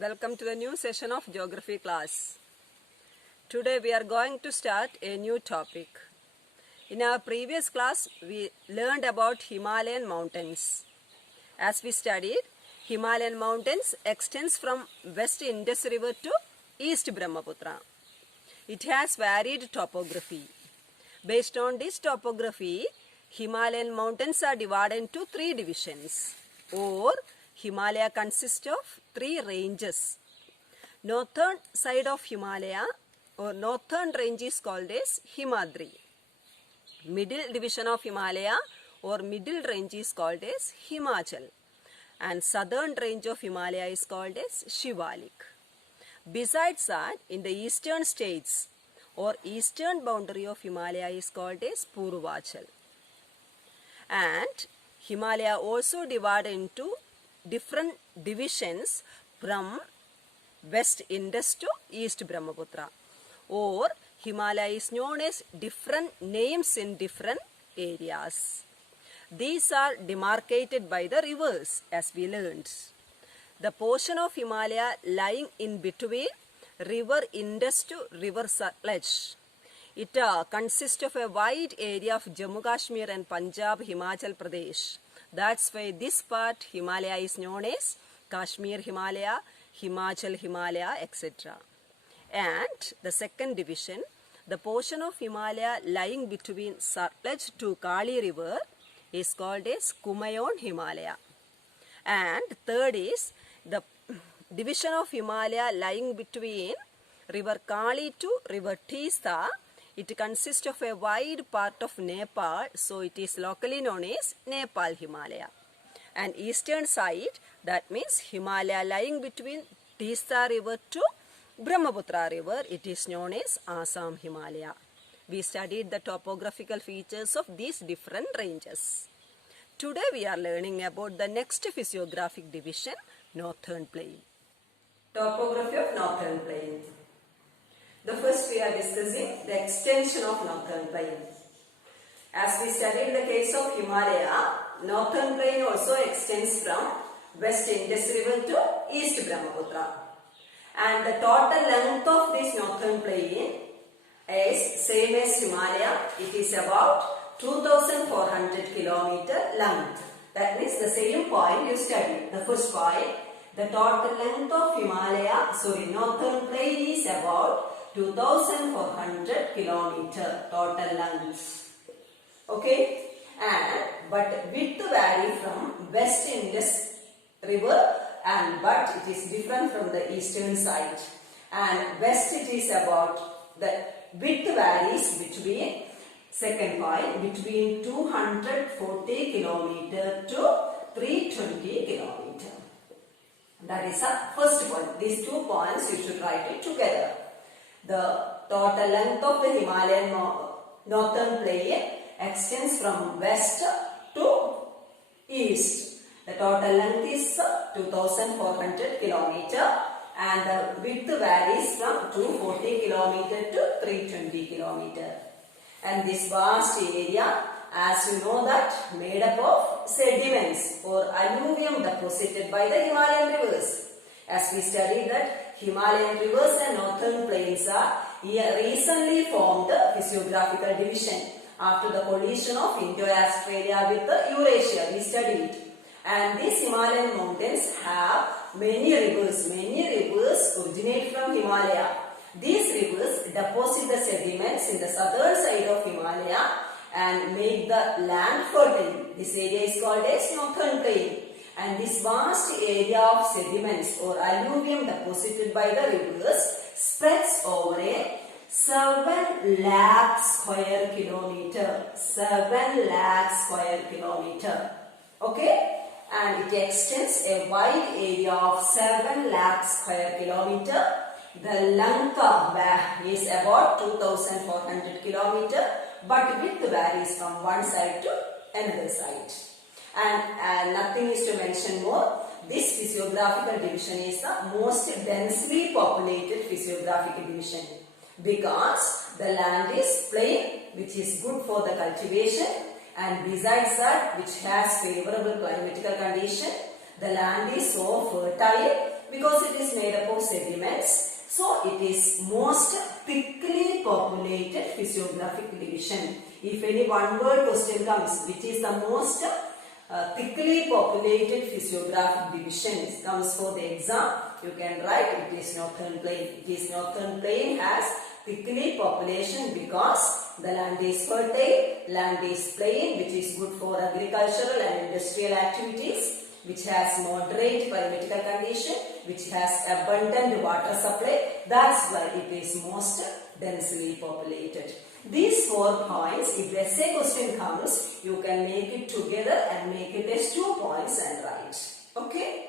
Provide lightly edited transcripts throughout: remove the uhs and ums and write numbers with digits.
Welcome to the new session of Geography class. Today we are going to start a new topic. In our previous class, we learned about Himalayan mountains. As we studied, Himalayan mountains extends from West Indus River to East Brahmaputra. It has varied topography. Based on this topography, Himalayan mountains are divided into three divisions, or Himalaya consists of three ranges. Northern side of Himalaya or northern range is called as Himadri. Middle division of Himalaya or middle range is called as Himachal. And southern range of Himalaya is called as Shivalik. Besides that, in the eastern states or eastern boundary of Himalaya is called as Purvachal. And Himalaya also divided into different divisions from West Indus to East Brahmaputra, or Himalaya is known as different names in different areas. These are demarcated by the rivers, as we learned. The portion of Himalaya lying in between river Indus to river Sutlej. It consists of a wide area of Jammu Kashmir and Punjab, Himachal Pradesh. That's why this part Himalaya is known as Kashmir Himalaya, Himachal Himalaya, etc. And the second division, the portion of Himalaya lying between Sutlej to Kali River is called as Kumaon Himalaya. And third is the division of Himalaya lying between river Kali to river Teesta. It consists of a wide part of Nepal, so it is locally known as Nepal Himalaya. And eastern side, that means Himalaya lying between Teesta River to Brahmaputra River, it is known as Assam Himalaya. We studied the topographical features of these different ranges. Today we are learning about the next physiographic division, Northern Plain. Topography of Northern Plain. The first we are discussing the extension of Northern Plain. As we studied the case of Himalaya, Northern Plain also extends from West Indus River to East Brahmaputra. And the total length of this Northern Plain is same as Himalaya. It is about 2400 km length. That means the same point you studied. The first point, the total length of Northern Plain is about 2400 km total length. Okay, but width vary from West Indus River, but it is different from the eastern side. And west it is about, the width varies between, second point, between 240 km to 320 km. That is the first point. These 2 points you should write it together. The total length of the Himalayan Northern Plain extends from west to east. The total length is 2400 km and the width varies from 240 km to 320 km. And this vast area, as you know, that made up of sediments or alluvium deposited by the Himalayan rivers. As we studied that Himalayan rivers and northern plains are recently formed physiographical division after the collision of Indo-Australia with the Eurasia. We studied. And these Himalayan mountains have many rivers. Many rivers originate from Himalaya. These rivers deposit the sediments in the southern side of Himalaya and make the land fertile. This area is called as Northern Plain. And this vast area of sediments or alluvium deposited by the rivers spreads over a 7 lakh square kilometer. 7 lakh square kilometer. Okay? And it extends a wide area of 7 lakh square kilometer. The length is about 2400 kilometer, but width varies from one side to another side. And nothing is to mention more. This physiographical division is the most densely populated physiographical division because the land is plain, which is good for the cultivation, and besides that, which has favorable climatical condition, the land is so fertile because it is made up of sediments. So it is most thickly populated physiographic division. If any one word question comes, which is the most thickly populated physiographic division comes for the exam, you can write it is northern plain. It is northern plain has thickly population because the land is fertile, land is plain, which is good for agricultural and industrial activities, which has moderate climatical condition, which has abundant water supply. That's why it is most densely populated. These 4 points, if the essay question comes, you can make it together and make it as 2 points and write. Okay.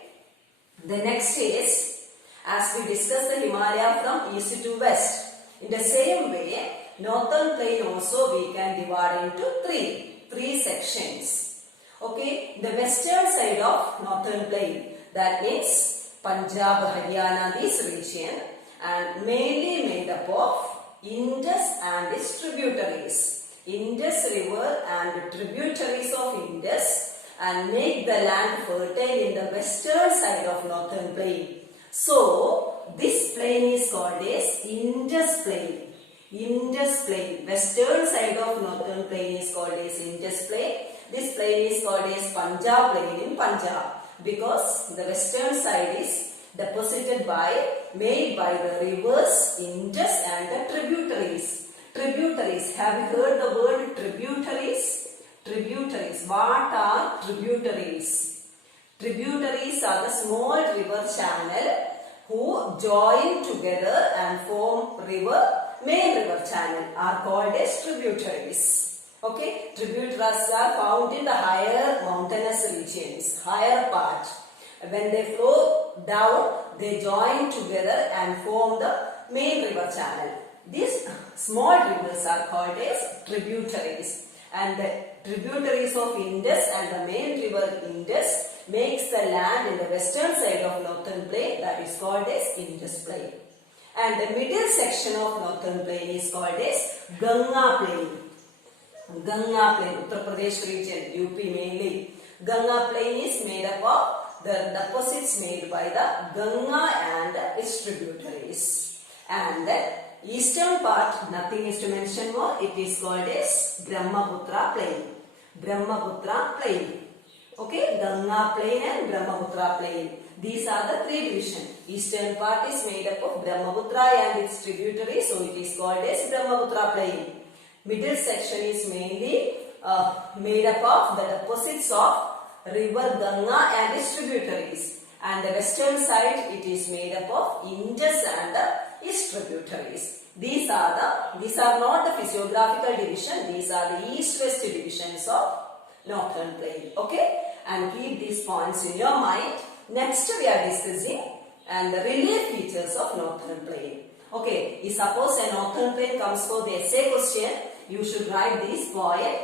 The next is, as we discussed the Himalaya from east to west. In the same way, northern plain also we can divide into three sections. Okay, the western side of northern plain, that means Punjab, Haryana, this region, and mainly made up of Indus and its tributaries. Indus river and tributaries of Indus, and make the land fertile in the western side of northern plain. So this plain is called as Indus plain. Indus plain. Western side of northern plain is called as Indus plain. This plain is called as Punjab plain in Punjab, because the western side is deposited made by the rivers Indus and the tributaries. Tributaries. Have you heard the word tributaries? Tributaries. What are tributaries? Tributaries are the small river channel who join together and form main river channel are called as tributaries. Okay, tributaries are found in the higher mountainous regions, higher part. When they flow down, they join together and form the main river channel. These small rivers are called as tributaries, and the tributaries of Indus and the main river Indus makes the land in the western side of northern plain, that is called as Indus plain. And the middle section of northern plain is called as Ganga plain. Ganga plain, Uttar Pradesh region, UP mainly. Ganga plain is made up of the deposits made by the Ganga and its tributaries. And the eastern part, nothing is to mention more, it is called as Brahmaputra plain. Brahmaputra plain. Okay, Ganga plain and Brahmaputra plain. These are the 3 divisions. Eastern part is made up of Brahmaputra and its tributaries, so it is called as Brahmaputra plain. Middle section is mainly made up of the deposits of river Ganga and its tributaries. And the western side, it is made up of Indus and its tributaries. These are not the physiographical division. These are the east-west divisions of northern plain. Okay, and keep these points in your mind. Next we are discussing and the relief features of northern plain. Okay, if suppose a northern plain comes for the essay question, you should write this poem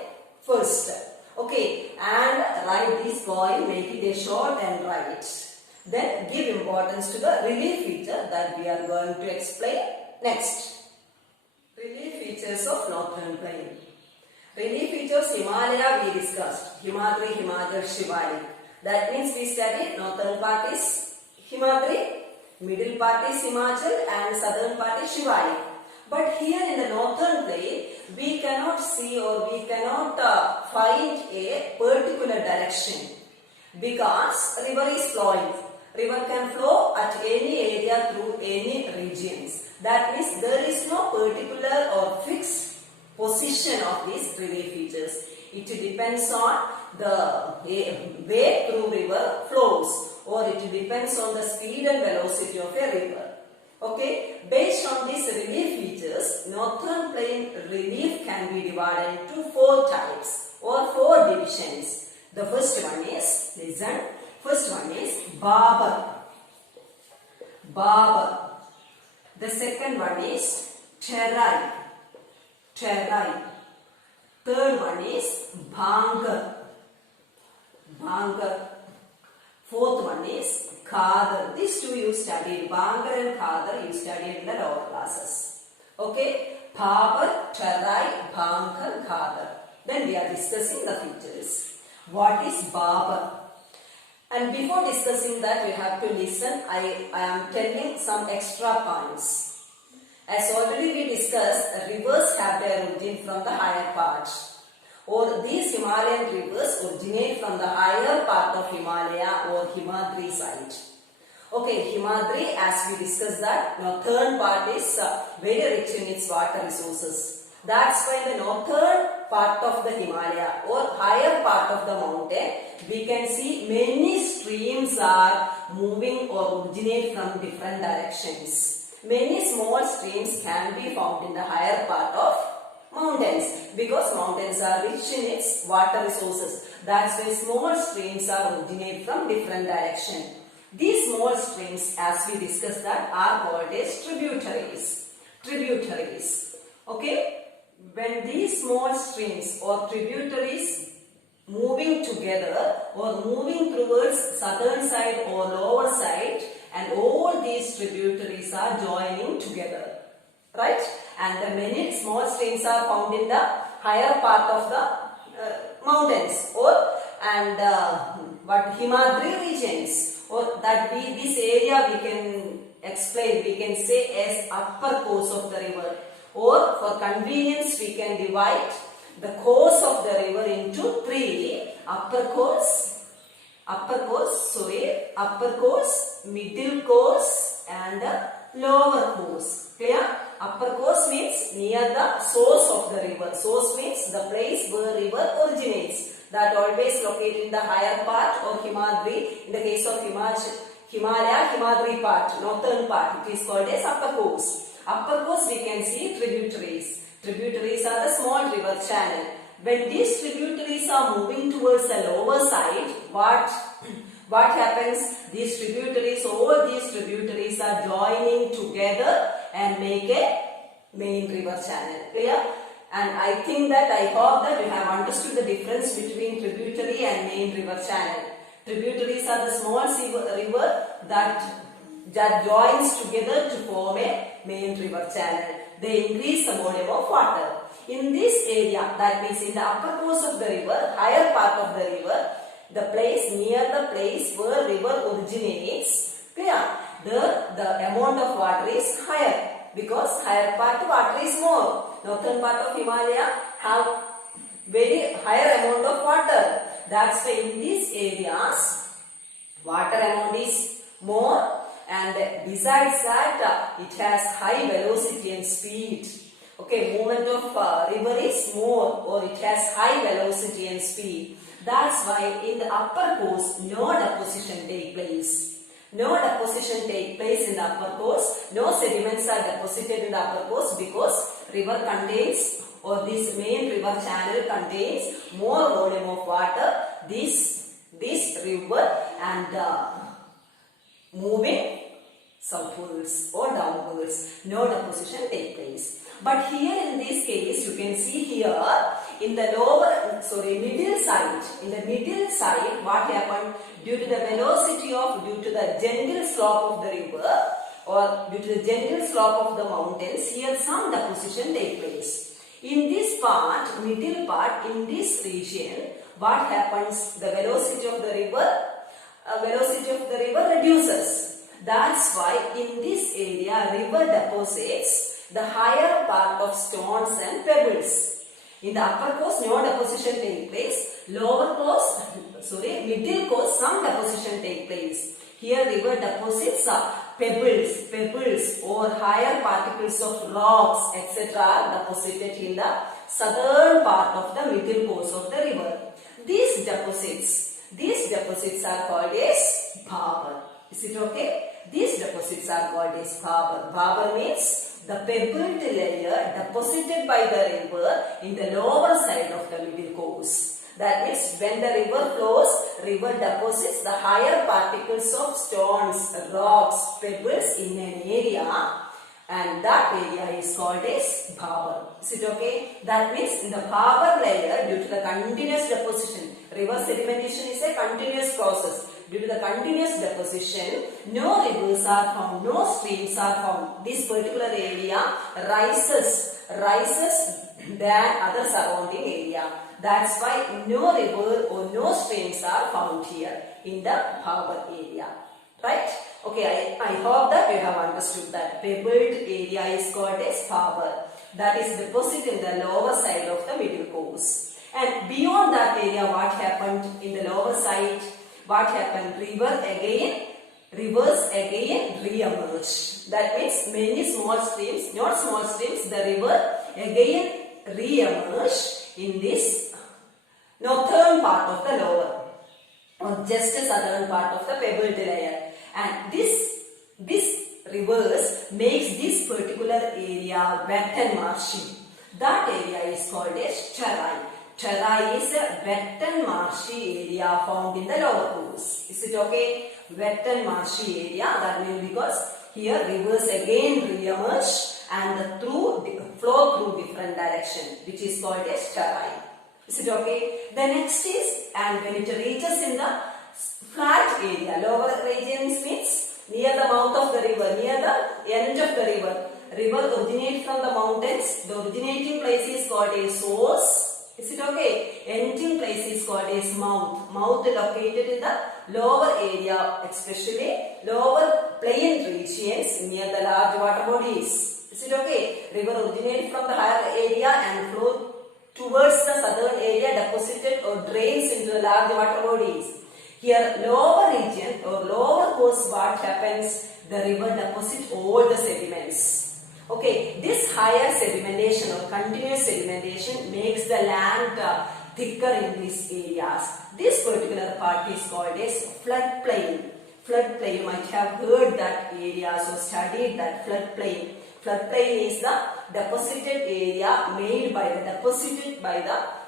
first. Okay, and write this poem, make it a short and write. Then give importance to the relief feature that we are going to explain next. Relief features of northern plain. Relief features Himalaya we discussed. Himadri, Himachal, Shivalik. That means we studied northern part is Himadri, middle part is Himachal and southern part is Shivalik. But here in the northern plain, we cannot see or we cannot find a particular direction because river is flowing. River can flow at any area through any regions. That means there is no particular or fixed position of these relief features. It depends on the way through river flows, or it depends on the speed and velocity of a river. Okay, based on these relief features, northern plain relief can be divided into 4 types or 4 divisions. The first one is, listen, first one is Bhabar. Bhabar. The second one is Terai. Terai. Third one is Bhangar. Bhangar. Fourth one is Khadar. These 2 you studied. Bhangar and Khadar you studied in the lower classes. Okay. Bhabar, Terai, Bhangar, Khadar. Then we are discussing the features. What is Bhabar? And before discussing that, you have to listen. I am telling some extra points. As already we discussed, rivers have their origin from the higher part. Or these Himalayan rivers originate from the higher part of Himalaya or Himadri side. Okay, Himadri, as we discussed that, northern part is very rich in its water resources. That's why the northern part of the Himalaya or higher part of the mountain, we can see many streams are moving or originate from different directions. Many small streams can be found in the higher part of mountains because mountains are rich in its water resources. That's why small streams are originate from different direction. These small streams, as we discussed that, are called as tributaries. Tributaries. Okay? When these small streams or tributaries moving together or moving towards southern side or lower side, and all these tributaries are joining together. Right? And the many small streams are found in the higher part of the mountains or Himadri regions. Or that this area we can explain, we can say as upper course of the river, or for convenience we can divide the course of the river into three: upper course, middle course and lower course. Clear? Upper course means near the source of the river. Source means the place where river originates. That always located in the higher part or Himadri. In the case of Himalaya, Himadri part, northern part, it is called as upper course. Upper course we can see tributaries. Tributaries are the small river channel. When these tributaries are moving towards the lower side, what happens? These tributaries, all these tributaries are joining together and make a main river channel. Clear? And I think that, I hope that you have understood the difference between tributary and main river channel. Tributaries are the small river that joins together to form a main river channel. They increase the volume of water. In this area, that means in the upper course of the river, higher part of the river, the place near the place where river originates, clear? The amount of water is higher because higher part water is more. Northern part of Himalaya have very higher amount of water. That's why in these areas water amount is more, and besides that it has high velocity and speed. Okay, movement of river is more, or it has high velocity and speed. That's why in the upper course no deposition take place. No deposition take place in the upper course. No sediments are deposited in the upper course because river contains, or this main river channel contains more volume of water. This river and moving southwards or downwards. No deposition take place. But here in this case, you can see here in the middle side. In the middle side, what happened? Due to the velocity due to the gentle slope of the river, or due to the gentle slope of the mountains, here some deposition take place. In this part, middle part, in this region, what happens? The velocity of the river reduces. That's why in this area, river deposits the higher part of stones and pebbles. In the upper course, no deposition take place. Middle course, some deposition take place. Here, river deposits pebbles or higher particles of rocks, etc. are deposited in the southern part of the middle course of the river. These deposits are called as bhabar. Is it okay? These deposits are called as bhabar. Bhabar means the pebbled layer deposited by the river in the lower side of the middle course. That means when the river flows, river deposits the higher particles of stones, rocks, pebbles in an area, and that area is called as bhabar. Is it okay? That means in the bhabar layer, due to the continuous deposition, river sedimentation is a continuous process. Due to the continuous deposition, no rivers are found, no streams are found. This particular area rises than other surrounding area. That's why no river or no streams are found here in the Bhavar area. Right? Okay, I hope that you have understood that pebbled area is called as Bhavar. That is deposited in the lower side of the middle course. And beyond that area, what happened in the lower side? What happened? Rivers again re-emerged. That means many small streams, not small streams, the river again re-emerged in this northern part of the lower or just a southern part of the pebbled layer. And this rivers makes this particular area wet and marshy. That area is called as Terai. Terai is a wet and marshy area found in the lower course. Is it okay? Wet and marshy area, that means because here rivers again re-emerge and flow through different direction, which is called as Terai. Is it okay? The next is, and when it reaches in the flat area, lower regions means near the mouth of the river, near the end of the river. River originates from the mountains. The originating place is called a source. Is it okay? Ending place is called as mouth. Mouth located in the lower area, especially lower plain regions near the large water bodies. Is it okay? River originates from the higher area and flow towards the southern area, deposited or drains into the large water bodies. Here, lower region or lower course, what happens? The river deposits all the sediments. Okay, this higher sedimentation or continuous sedimentation makes the land thicker in these areas. This particular part is called as floodplain. Floodplain, you might have heard that areas or studied that floodplain. Floodplain is the deposited area made by the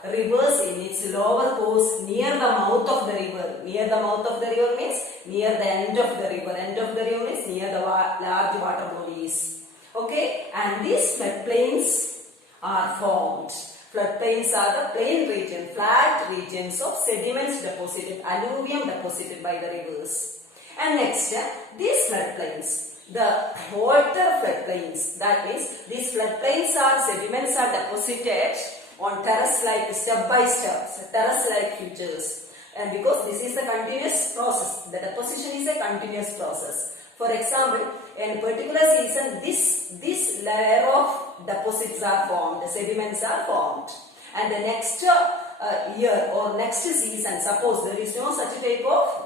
rivers in its lower course near the mouth of the river. Near the mouth of the river means near the end of the river. End of the river means near the large water bodies. Okay, and these floodplains are formed. Floodplains are the plain region, flat regions of sediments deposited, alluvium deposited by the rivers. And next, these floodplains, the water floodplains, that means these floodplains are sediments are deposited on terrace-like, step by step, terrace-like features. And because this is a continuous process, the deposition is a continuous process. For example, in a particular season, this layer of deposits are formed, the sediments are formed. And the next year or next season, suppose there is no such type of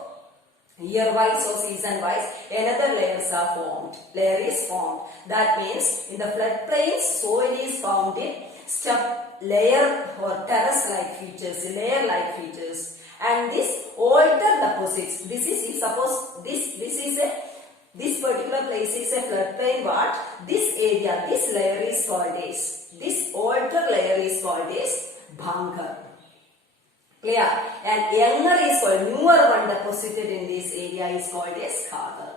year-wise or season-wise, another layers are formed. Layer is formed. That means in the floodplains, soil is found in step layer or terrace-like features, layer-like features. And this alter deposits. This is, suppose this particular place is a floodplain. What? This area, this layer is called as, this alter layer is called as Bhangar. Clear? And younger is called, newer one deposited in this area is called as Khadar.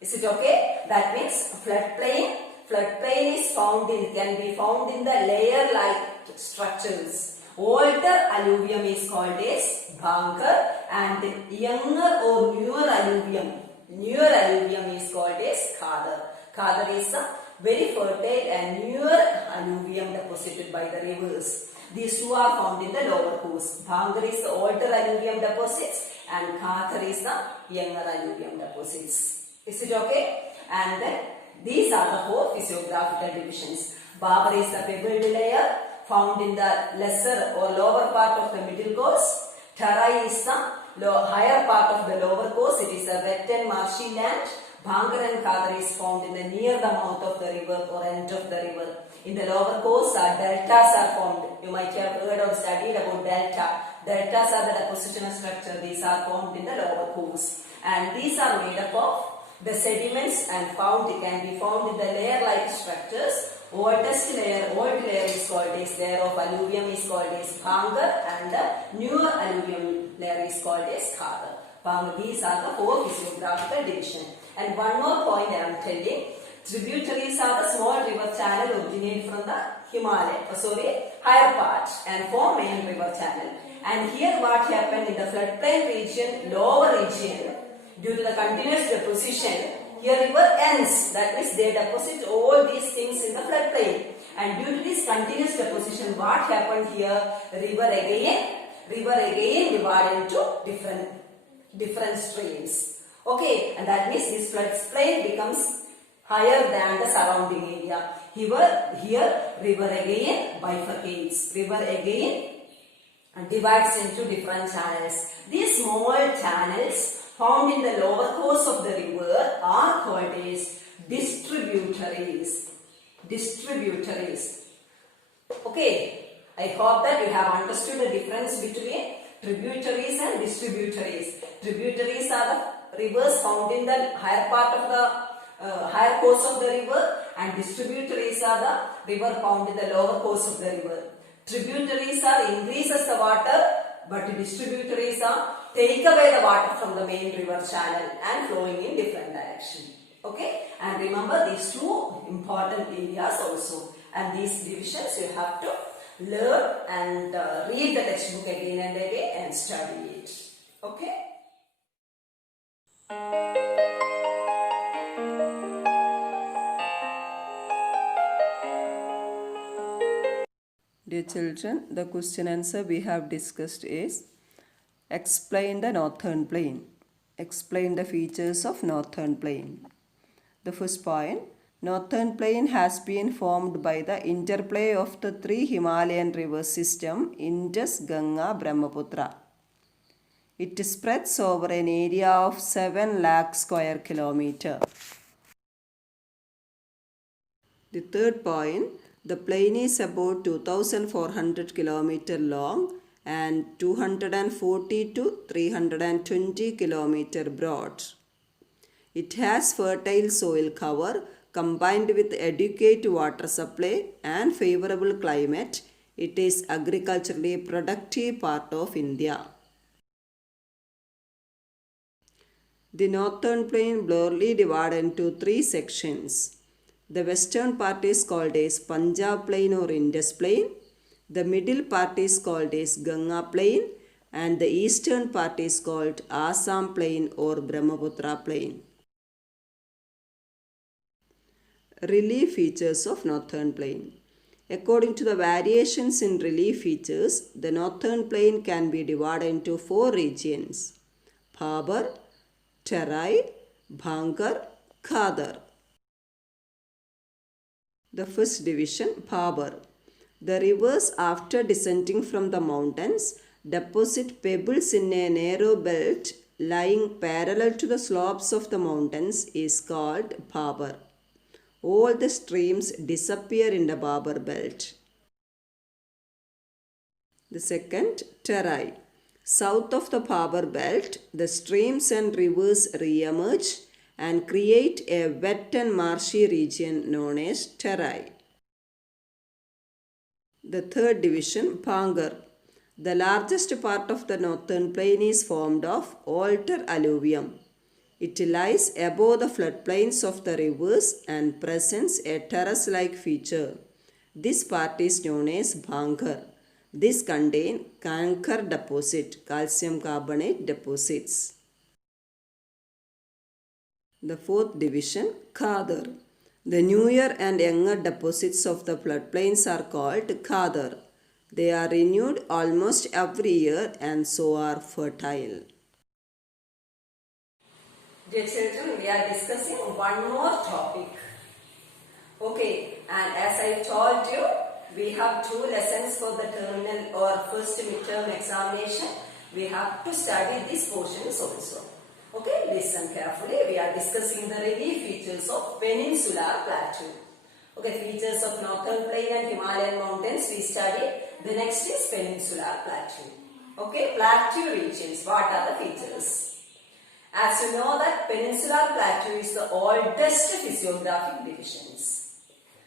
Is it okay? That means floodplain is found in, can be found in the layer-like structures. Older alluvium is called as Bhangar, and younger or newer alluvium is called as Khadar. Khadar is a very fertile and newer alluvium deposited by the rivers. These two are found in the lower course. Bhangar is the older alluvium deposits and Khadar is the younger alluvium deposits. Is it okay? And then these are the four physiographical divisions. Bhavar is the pebbled layer found in the lesser or lower part of the middle course. Terai is the higher part of the lower course. It is a wet and marshy land. Bhangar and Khadar is found in the near the mouth of the river or end of the river. In the lower course, deltas are formed. You might have heard or studied about delta. Deltas are the depositional structure. These are formed in the lower course. And these are made up of the sediments and can be found in the layer-like structures. Old layer is called as layer of alluvium is called as Bhangar, and the newer alluvium layer is called as Khadar. These are the four physiographical divisions. And one more point I am telling. Tributaries are the small river channel originated from the higher part and form main river channel. And here what happened in the floodplain region, lower region, due to the continuous deposition, here river ends. That means they deposit all these things in the floodplain. And due to this continuous deposition, what happened here? River again divided into different streams. Okay, and that means this floodplain becomes higher than the surrounding area. Here river again bifurcates. River again divides into different channels. These small channels found in the lower course of the river are called as distributaries. Okay, I hope that you have understood the difference between tributaries and distributaries. Tributaries are the rivers found in the higher part of the higher course of the river, and distributaries are the river found in the lower course of the river. Tributaries are increases the water, but distributaries are take away the water from the main river channel and flowing in different direction. Okay, and remember these two important areas also, and these divisions you have to learn and read the textbook again and again and study it. Okay. Dear children, the question answer we have discussed is explain the northern plain. Explain the features of northern plain. The first point, northern plain has been formed by the interplay of the three Himalayan river system Indus, Ganga, Brahmaputra. It spreads over an area of 7 lakh square kilometer. The third point, the plain is about 2400 kilometer long and 240 to 320 kilometer broad. It has fertile soil cover combined with adequate water supply and favorable climate. It is agriculturally productive part of India. The northern plain broadly divided into three sections. The western part is called as Punjab plain or Indus plain. The middle part is called as Ganga plain, and the eastern part is called Assam plain or Brahmaputra plain. Relief features of northern plain. According to the variations in relief features, the northern plain can be divided into four regions: Bhabar, Terai, Bhangar, Khadar. The first division, Bhabar. The rivers, after descending from the mountains, deposit pebbles in a narrow belt lying parallel to the slopes of the mountains is called Bhabar. All the streams disappear in the Bhabar belt. The second, Terai. South of the Bhabar belt, the streams and rivers re-emerge and create a wet and marshy region known as Terai. The third division, Bhangar. The largest part of the northern plain is formed of altar alluvium. It lies above the floodplains of the rivers and presents a terrace-like feature. This part is known as Bhangar. This contains Kankar deposit, calcium carbonate deposits. The fourth division, Khadar. The newer and younger deposits of the floodplains are called Khadar. They are renewed almost every year and so are fertile. Dear children, we are discussing one more topic. Okay, and as I told you, we have two lessons for the terminal or first midterm examination. We have to study these portions also. Okay, listen carefully. We are discussing the relief features of peninsular plateau. Okay, features of northern plain and Himalayan mountains we studied. The next is peninsular plateau. Okay, plateau regions. What are the features? As you know that peninsular plateau is the oldest physiographic divisions.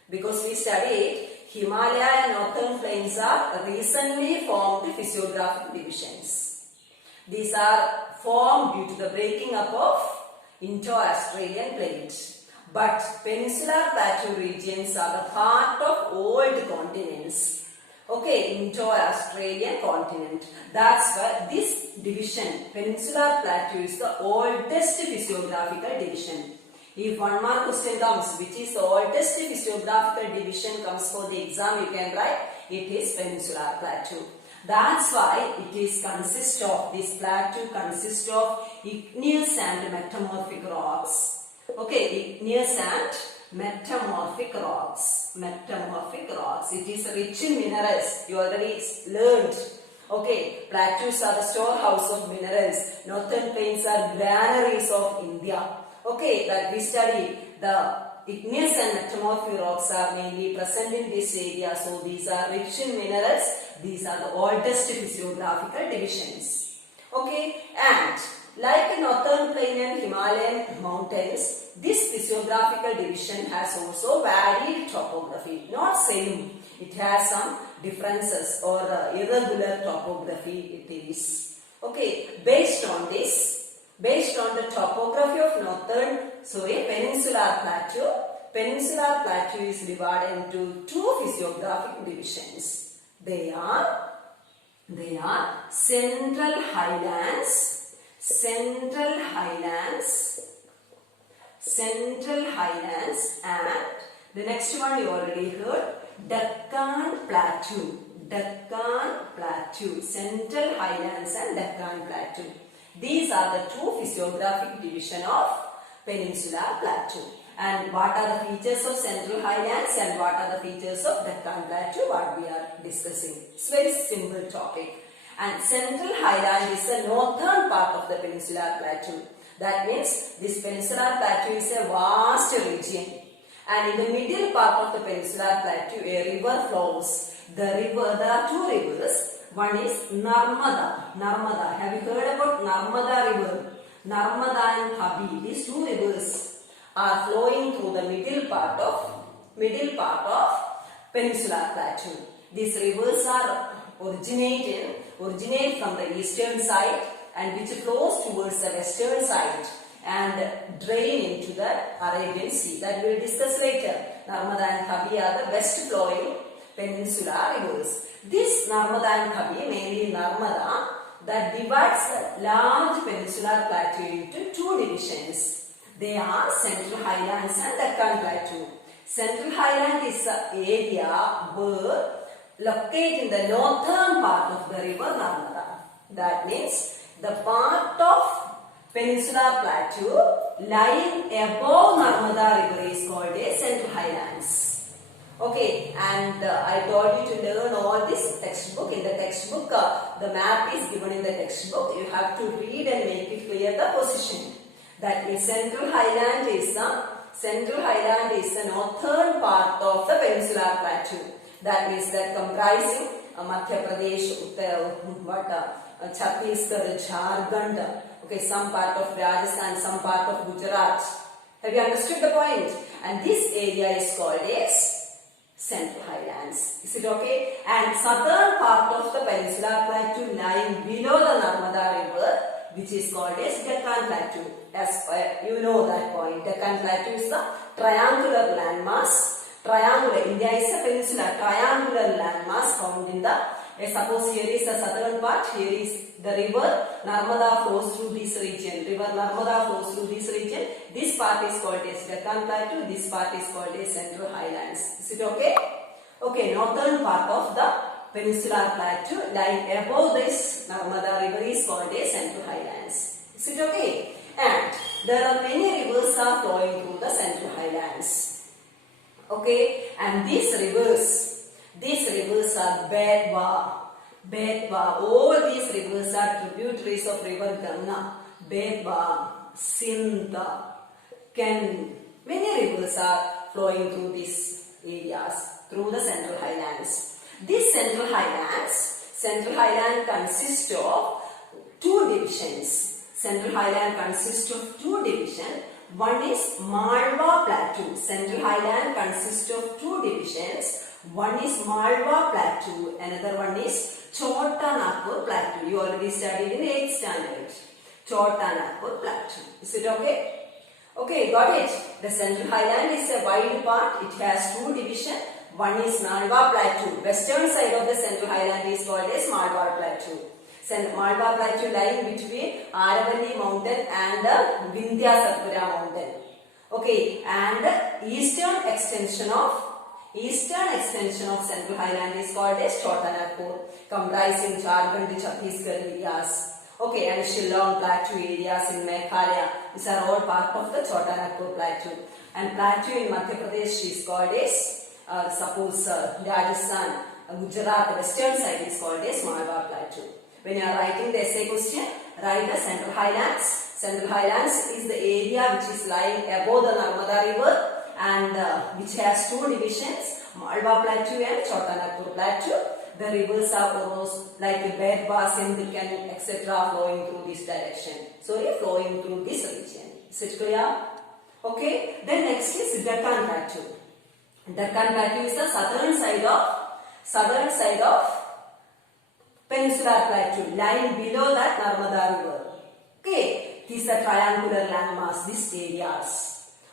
Because we studied Himalaya and northern plains are recently formed physiographic divisions. These are formed due to the breaking up of Indo-Australian plate. But peninsular plateau regions are the part of old continents. Okay, Indo-Australian continent. That's why this division, peninsular plateau, is the oldest physiographical division. If 1 mark question comes, which is the oldest physiographical division comes for the exam, you can write it is Peninsular Plateau. That's why it is consists of, this plateau consists of igneous and metamorphic rocks. Okay, igneous and metamorphic rocks. Metamorphic rocks. It is rich in minerals. You already learned. Okay, plateaus are the storehouse of minerals. Northern plains are granaries of India. Okay, that we study. The igneous and metamorphic rocks are mainly present in this area. So these are rich in minerals. These are the oldest physiographical divisions. Okay, and like Northern Plain and Himalayan mountains, this physiographical division has also varied topography. Not same. It has some differences or irregular topography it is. Okay, based on this, based on the topography of Peninsular Plateau is divided into two physiographic divisions. They are Central Highlands and the next one you already heard, Deccan Plateau. Central Highlands and Deccan Plateau. These are the two physiographic division of Peninsular Plateau. And what are the features of Central Highlands and what are the features of Deccan Plateau? What we are discussing. It's a very simple topic. And Central Highland is the northern part of the Peninsular Plateau. That means this Peninsular Plateau is a vast region. And in the middle part of the Peninsular Plateau, a river flows. There are two rivers. One is Narmada. Have you heard about Narmada River? Narmada and Tabi. These two rivers are flowing through the middle part of Peninsular Plateau. These rivers are originate from the eastern side and which flows towards the western side and drain into the Arabian Sea. That we will discuss later. Narmada and Tabi are the west flowing peninsular rivers. This Narmada and Tabi, mainly Narmada, that divides the large peninsular plateau into two divisions. They are Central Highlands and Deccan Plateau. Central Highland is the area where located in the northern part of the river Narmada. That means the part of Peninsular Plateau lying above Narmada River is called as Central Highlands. Okay, and I told you to learn all this textbook. In the textbook, the map is given in the textbook. You have to read and make it clear the position. That means Central Highland is the northern part of the Peninsular Plateau. That means that comprising Madhya Pradesh, Chhattisgarh, Jharkhand, okay, some part of Rajasthan, some part of Gujarat. Have you understood the point? And this area is called as Central Highlands. Is it okay? And southern part of the Peninsular Plateau lying below the Narmada River, which is called as Deccan Plateau. As you know that point. Deccan Plateau is the triangular landmass. India is a peninsula, triangular landmass found in the, suppose here is the southern part, here is the river Narmada flows through this region. This part is called as Deccan Plateau, this part is called as Central Highlands. Is it okay? Okay, northern part of the Peninsular Plateau lying above this Narmada river is called as Central Highlands. Is it okay? And there are many rivers are flowing through the Central Highlands. Okay, and these rivers are Betwa. All these rivers are tributaries of river Ganga. Betwa, Sindh, Ken. Many rivers are flowing through these areas, through the Central Highlands. This Central Highland consists of two divisions. One is Malwa Plateau. Central Highland consists of two divisions. One is Malwa Plateau. Another one is Chota Nagpur Plateau. You already studied in 8th standard. Chota Nagpur Plateau. Is it okay? Okay, got it. The Central Highland is a wide part. It has two divisions. One is Malwa Plateau. Western side of the Central Highland is called as Malwa Plateau. Malwa Plateau lying between Aravalli mountain and Vindhya Satpura mountain. Okay, and the eastern extension of Central Highland is called as Chotanagpur, comprising Jharkhand, Chhattisgarh areas. Okay, and Shillong Plateau areas in Meghalaya. These are all part of the Chotanagpur Plateau. And plateau in Madhya Pradesh is called as, suppose Rajasthan, Gujarat, western side is called as Malwa Plateau. When you are writing the essay question, write the Central Highlands. Central Highlands is the area which is lying above the Narmada River and which has two divisions, Malwa Plateau and Chotanagpur Plateau. The rivers are almost like Bedwa, Sindhikan, etc. flowing through this direction. Flowing through this region. Is it clear? Okay. Then next is Deccan Plateau. Deccan Plateau is the southern side of Peninsular Plateau, lying below that Narmada River. Okay. It is a triangular landmass, these areas.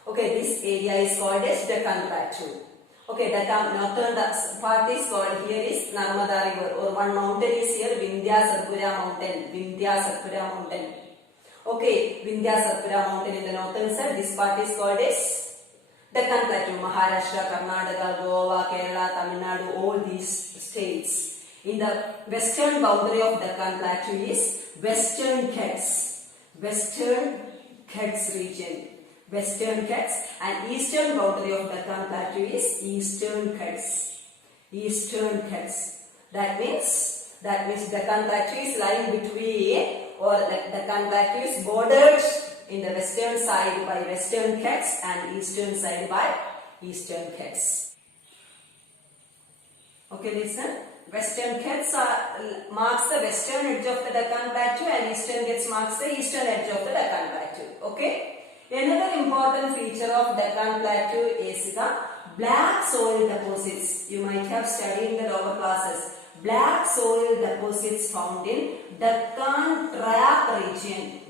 Okay, this area is called as Deccan Plateau. Okay, Deccan northern part is called here is Narmada River, or one mountain is here, Vindhya Satpura Mountain. Okay, Vindhya Satpura Mountain in the northern side. This part is called as Deccan Plateau. Maharashtra, Karnataka, Goa, Kerala, Tamil Nadu, all these states. In the western boundary of Deccan Plateau is Western Ghats region. Western Ghats, and eastern boundary of Deccan Plateau is Eastern Ghats. That means Deccan Plateau is lying between, or Deccan Plateau is bordered in the western side by Western Ghats and eastern side by Eastern Ghats. Okay, listen. Western Ghats marks the western edge of the Deccan Plateau and Eastern Ghats marks the eastern edge of the Deccan Plateau. Okay. Another important feature of Deccan Plateau is the black soil deposits. You might have studied in the lower classes. Black soil deposits found in Deccan Trap region.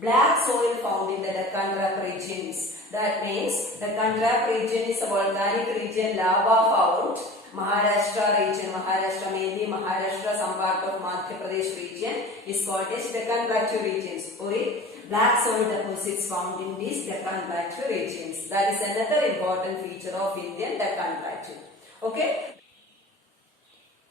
Black soil found in the Deccan Trap regions. That means Deccan Trap region is a volcanic region, lava found. Maharashtra region, mainly Maharashtra, some part of Madhya Pradesh region is called as Deccan Plateau regions. Black soil deposits found in these Deccan Plateau regions. That is another important feature of Indian Deccan Plateau. Okay.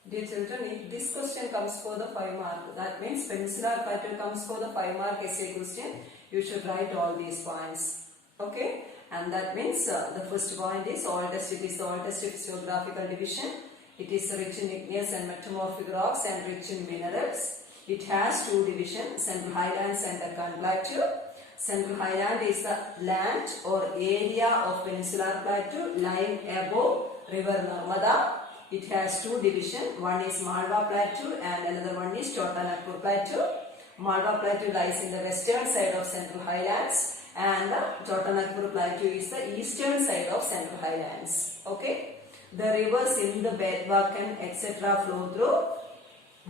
Dear children, if this question comes for the 5 mark, that means Peninsular Plateau comes for the 5 mark essay question, you should write all these points. Okay. And that means the first point is oldest. It is the oldest geographical division. It is rich in igneous and metamorphic rocks and rich in minerals. It has two divisions, Central Highlands and Deccan Plateau. Central Highland is the land or area of Peninsular Plateau lying above River Narmada. It has two divisions. One is Malwa Plateau and another one is Chotanagpur Plateau. Malwa Plateau lies in the western side of Central Highlands and the Chotanagpur Plateau is the eastern side of Central Highlands. Okay. The rivers in the Bedwakan etc. flow through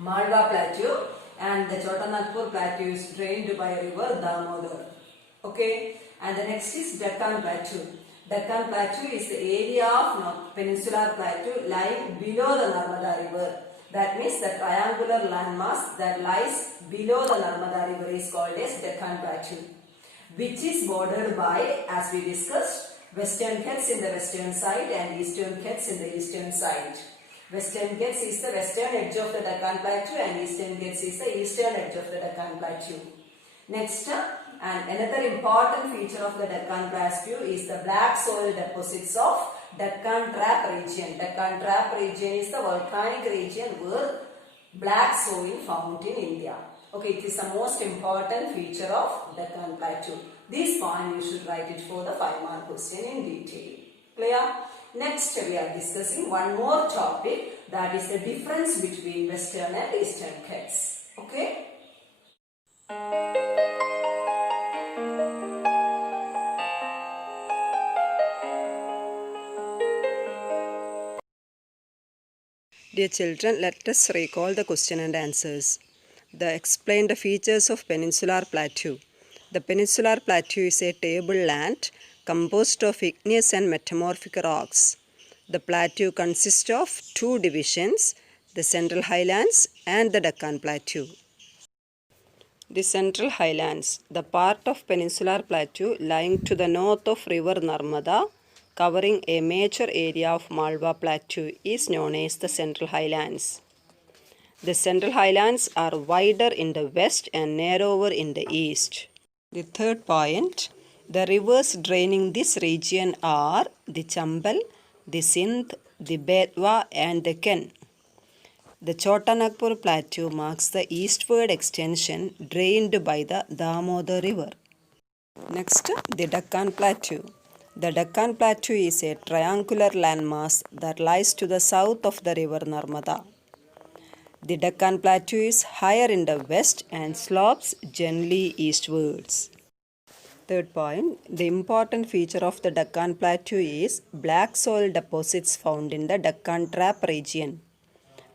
Malwa Plateau, and the Chotanagpur Plateau is drained by river Damodar. Okay. And the next is Deccan Plateau. Deccan Plateau is the area of Peninsular Plateau lying below the Narmada River. That means the triangular landmass that lies below the Narmada River is called as Deccan Plateau, which is bordered by, as we discussed, Western Ghats in the western side and Eastern Ghats in the eastern side. Western Ghats is the western edge of the Deccan Plateau and Eastern Ghats is the eastern edge of the Deccan Plateau. Next, and another important feature of the Deccan Plateau is the black soil deposits of Deccan Trap region. Deccan Trap region is the volcanic region where black soil found in India. Okay, it is the most important feature of Deccan Plateau. This point you should write it for the 5 mark question in detail. Clear? Next we are discussing one more topic, that is the difference between Western and Eastern Ghats. Okay? Dear children, let us recall the question and answers. Explain the features of Peninsular Plateau. The Peninsular Plateau is a tableland composed of igneous and metamorphic rocks. The plateau consists of two divisions, the Central Highlands and the Deccan Plateau. The Central Highlands, the part of peninsular plateau lying to the north of river Narmada, covering a major area of Malwa Plateau, is known as the Central Highlands. The Central Highlands are wider in the west and narrower in the east. The third point, the rivers draining this region are the Chambal, the Sindh, the Betwa and the Ken. The Chota Nagpur Plateau marks the eastward extension drained by the Damodar River. Next, the Deccan Plateau. The Deccan Plateau is a triangular landmass that lies to the south of the river Narmada. The Deccan Plateau is higher in the west and slopes gently eastwards. Third point, the important feature of the Deccan Plateau is black soil deposits found in the Deccan Trap region.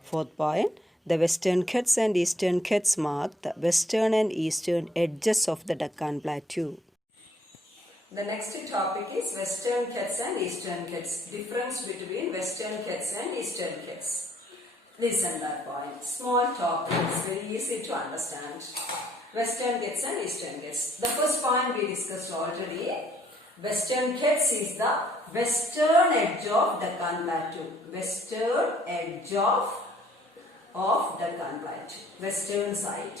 Fourth point, the Western Ghats and Eastern Ghats mark the western and eastern edges of the Deccan Plateau. The next topic is Western Ghats and Eastern Ghats. Difference between Western Ghats and Eastern Ghats. Listen that point. Small topic. It's very easy to understand. Western Ghats and Eastern Ghats. The first point we discussed already. Western Ghats is the western edge of Deccan Plateau. Western edge of Deccan Plateau. Western side.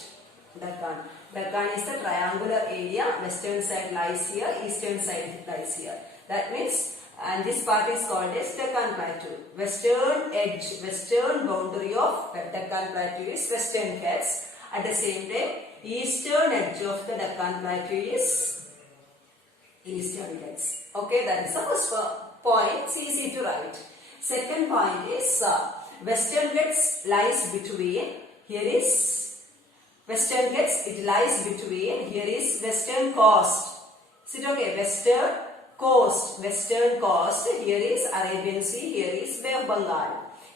Deccan. Deccan is the triangular area. Western side lies here. Eastern side lies here. That means, and this part is called as Deccan Plateau. Western edge, western boundary of Deccan Plateau is Western Ghats. At the same time, eastern edge of the Deccan Plateau is Eastern Ghats. Okay, that is the first point. It's easy to write. Second point is Western Ghats lies between. Here is Western Ghats. It lies between. Here is Western Coast. Is it okay? Western Coast. Western Coast. Here is Arabian Sea. Here is Bay of Bengal.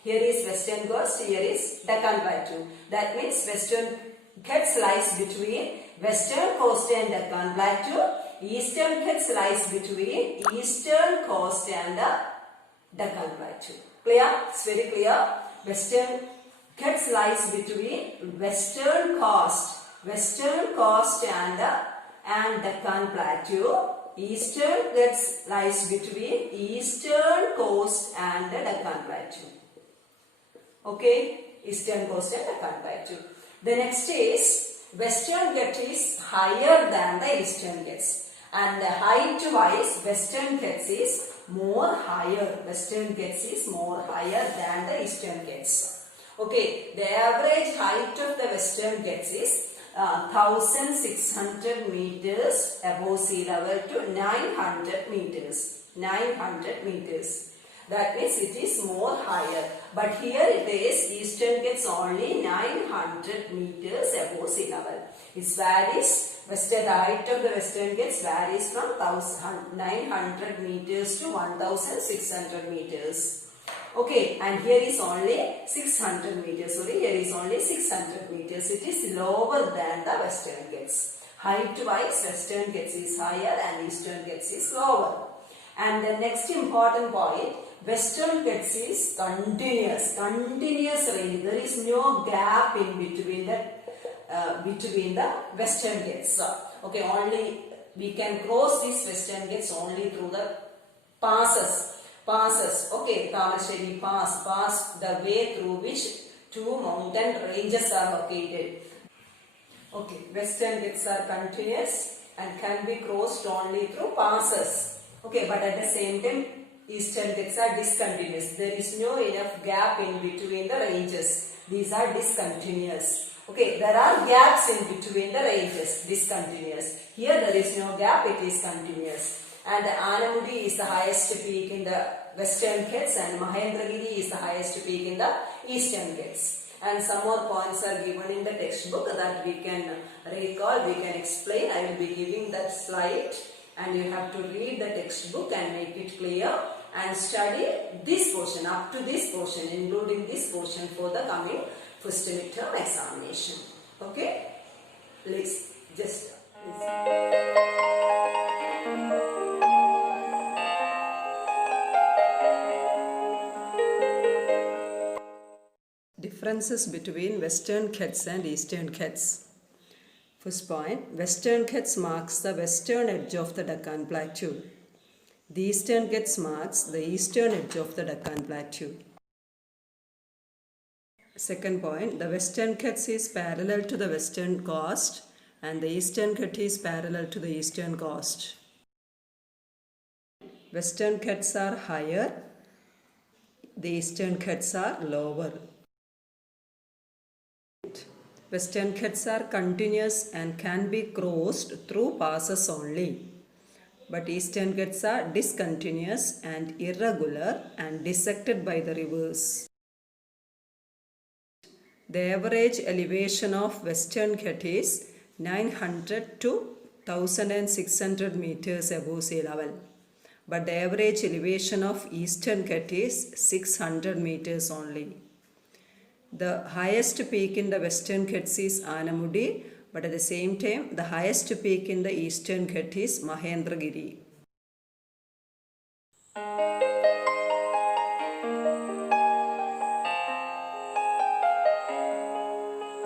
Here is Western Coast. Here is Deccan Plateau. That means Western Ghats lies between Western Coast and Deccan Plateau. Eastern Ghats lies between Eastern Coast and Deccan Plateau. Clear? It's very clear. Western Ghats lies between Western Coast and Deccan Plateau. Eastern Ghats lies between Eastern Coast and the Deccan Plateau. Okay, Eastern Coast and Deccan Plateau. The next is Western Ghats is higher than the Eastern Ghats, and the height wise Western Ghats is more higher. Western Ghats is more higher than the Eastern Ghats. Okay, the average height of the Western Ghats is 1600 meters above sea level to 900 meters. 900 meters. That means it is more higher. But here it is Eastern Ghats only 900 meters above sea level. It varies. The height of the Western Ghats varies from 900 meters to 1600 meters. Okay, and here is only 600 meters. Sorry, here is only 600 meters. It is lower than the Western Ghats. Height wise, Western Ghats is higher and Eastern Ghats is lower. And the next important point, Western Ghats is continuous range. There is no gap in between the Western Ghats. Okay, only we can cross these Western Ghats only through the passes. Okay, Tamarsheri pass the way through which two mountain ranges are located. Okay, Western Ghats are continuous and can be crossed only through passes. Okay, but at the same time, Eastern Ghats are discontinuous. There is no enough gap in between the ranges. These are discontinuous. Okay, there are gaps in between the ranges, discontinuous. Here there is no gap, it is continuous. And Anamudi is the highest peak in the Western Ghats and Mahendragiri is the highest peak in the Eastern Ghats. And some more points are given in the textbook that we can recall, we can explain. I will be giving that slide and you have to read the textbook and make it clear and study this portion, up to this portion, including this portion for the coming first midterm examination. Okay? Please, just listen. Differences between Western Ghats and Eastern Ghats. First point, Western Ghats marks the western edge of the Deccan Plateau. The Eastern Ghats marks the eastern edge of the Deccan Plateau. Second point, the Western Ghats is parallel to the western coast and the Eastern Ghats is parallel to the eastern coast. Western Ghats are higher, the Eastern Ghats are lower. Western Ghats are continuous and can be crossed through passes only. But Eastern Ghats are discontinuous and irregular and dissected by the rivers. The average elevation of Western Ghats is 900 to 1600 meters above sea level. But the average elevation of Eastern Ghats is 600 meters only. The highest peak in the Western Ghats is Anamudi, but at the same time, the highest peak in the Eastern Ghats is Mahendragiri.